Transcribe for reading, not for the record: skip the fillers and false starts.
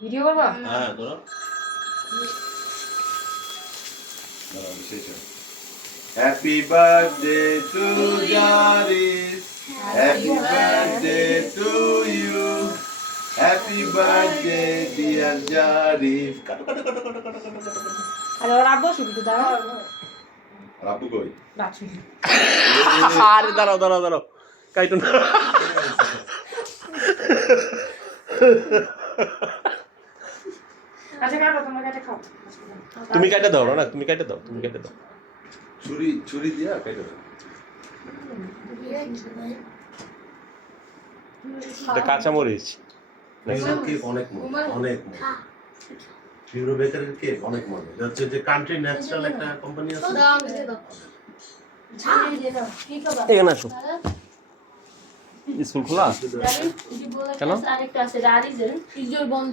Video করবা? হ্যাঁ ধরো happy birthday to Jaris happy birthday to you happy birthday dear Jaris কাটো কাটো কাটো কাটো কাটো কাটো কাটো কাটো আরে ওর আব্বু শুধু দাও। রাবু কই বাচ্চু। আরে দাঁড়াও দাঁড়াও দাঁড়াও কাইটো না আচ্ছা কাটো তোমরা কাটে খাও। তুমি কাইটা দাও না তুমি কাইটা দাও তুমি কাইটা দাও ছুরি ছুরি দিয়া কেটে দাও এটা কাঁচা মরিচ কেক অনেক মজা অনেক মজা পিউরো বেকারির কেক অনেক মজা এটা হচ্ছে যে কান্ট্রি ন্যাচারাল একটা কোম্পানি আছে এখানে আসো স্কুল খোলা কেন আরেকটা আছে রারিজেন ইজোর বন্ধ